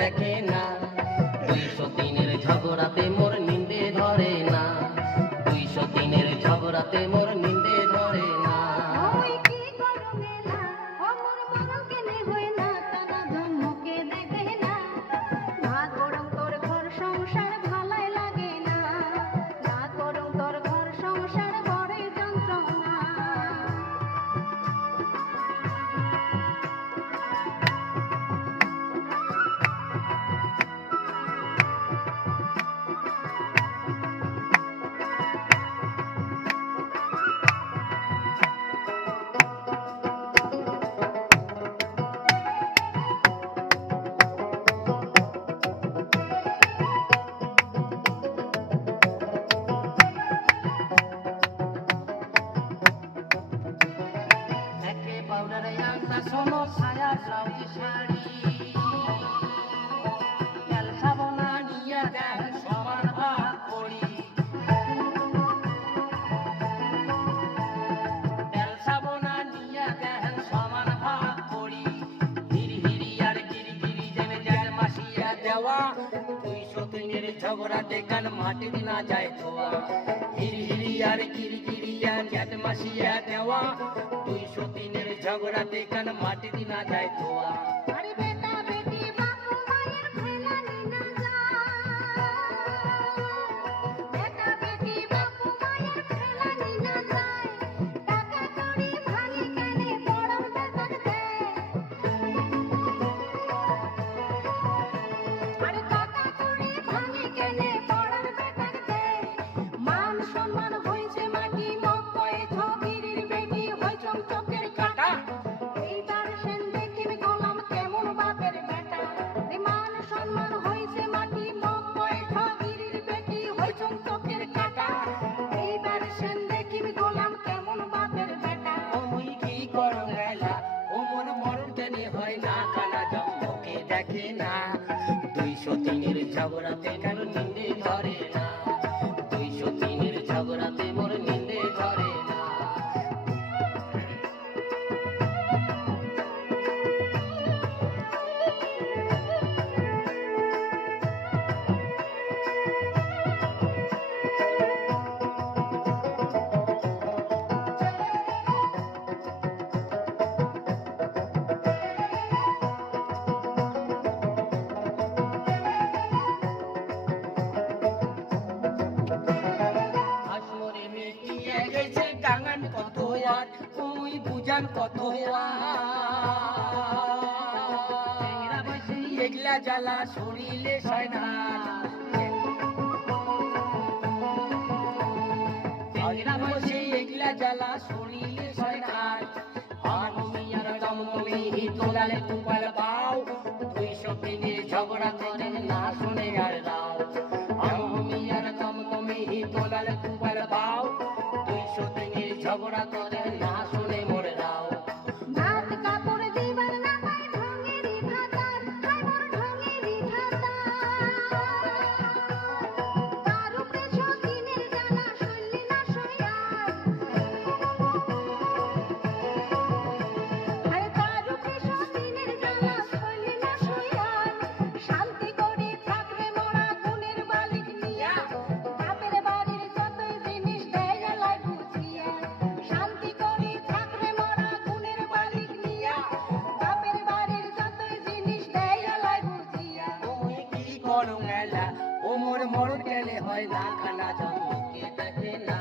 দেখে না। 203-এর ঝগড়াতে মোর নিন্দে ধরে না, 203-এর ঝগড়াতে মোর নিন্দে ধরে না। ওই কি করো মেলা অমর মরণ কেনে হয় না, তারা জন্মকে দেখে না। না করম তোর ঘর সংসার ভালাই লাগে না, না করম তোর ঘর সংসার বড় যন্ত্রণা। একে পাউডারে একটা সোনো ছায়া সাউজি শাড়ি, তেল সাবনা নিয়ে দেন সবার ভাগ করি। তেল সাবনা নিয়ে দেন সমান ভাগ করি। হিরি হিরি আর গিরি গিরি জেনে জেন মাসিয়া দেওয়া, 203-এর ঝগড়াতে কান মাটির না যায় ধোয়া। হিরি হিরি আর গিরি গিরি আর জেন মাসিয়া দেওয়া, 203-এর ঝগড়াতে কান মাটির না যায় ধোয়া। আরে বেটা বেটি বাপু মায়ের ফেলানি না যায়, বেটা বেটি বাপু মায়ের ফেলানি না যায়। টাকা কড়ি ভালি কেনে বড় বেটার দেয়, আরে টাকা কড়ি ভালি কেনে বড় বেটার দেয়। মান সম্মান হইছে মাটি মক্কয় ছগিরির বেটি হয় চমচকের কাটা। এইবার সেন দেখিবি গোলাম কেমন বাপের বেটা। মান সম্মান হইছে মাটি মক্কয় ছগিরির বেটি হয় চমচকের কাটা। এইবার সেন দেখিবি গোলাম কেমন বাপের বেটা। ওই কি করো মেলা ওমর মরণ কেনে হয় না, কানা জন্মকে দেখে না। 203-এর ঝগড়াতে কেন নিন্দে ধরে না, 203-এর ঝগড়াতে মোর নিন্দে ধরে না। আসমরে মিটিয়ে গেছে গাঙান কত আর, তুই বুঝান কত আর। এগলা জ্বালা শরীরে সয় না, এগলা জ্বালা শরীরে সয় না। আমি আর দমদমি তোলালে কুপাল পাও, 203-এর ঝগড়া করেন না শুনে আর দাও। আমি আর দমদমি তোলালে কুপাল পাও, 203-এর ঝগড়া করেন না শুনে মরে দাও। ভাত কাপড় দিবার না পায় ঢঙেরই ভাতার, হায় মোর ঢঙেরই ভাতার। তার উপরে সখিনের জ্বালা সইলি না সইয়ার, হায় তার উপরে সখিনের জ্বালা সইলি না সইয়ার। শান্তি করে থাকবে মোরা গুণের বালিক নিয়া, বাপের বাড়ির যতই জিনিস দেয় লাই বুঝিয়া। শান্তি করে থাকবে মোরা গুণের বালিক নিয়া, বাপের বাড়ির যতই জিনিস দেয় লাই বুঝিয়া। ওই কি করো মেলা ওমর মরণ কেনে হয় না, কানা জন্মকে দেখে না।